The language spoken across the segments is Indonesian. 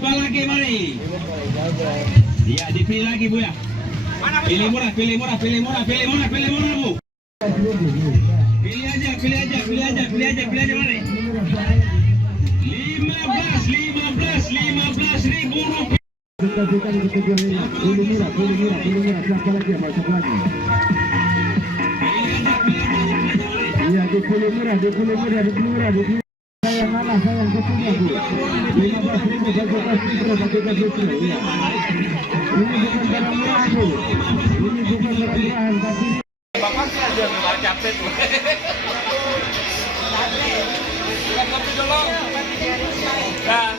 Apa lagi mari? Ya dipilih lagi Bu ya. Pilih murah, pilih murah, pilih murah, pilih murah, pilih murah Bu. Pilih aja, pilih aja, pilih aja, pilih aja, pilih aja mari. 15 ribu rupiah. Pilih murah, pilih murah, pilih murah. Siapa lagi yang masuk lagi? Iya, dipilih murah, dipilih murah, dipilih murah, dipilih. Saya mana, saya yang kepunya Bu. 15.000 bagi Fitro. Iya. Ini bukan barang murah Bu. Ini bukan barang murahan, tapi Bapak sih aja capek tuh. Kopi dulu. Nah.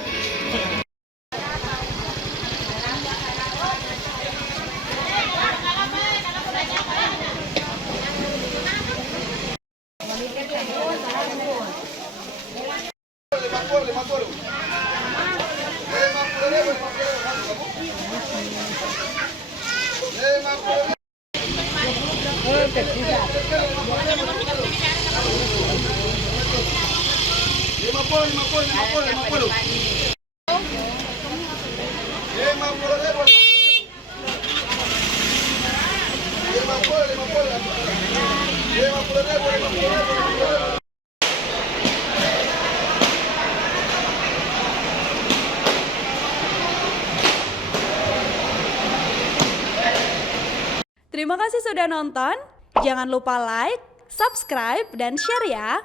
Terima kasih sudah nonton. Jangan lupa like, subscribe, dan share ya.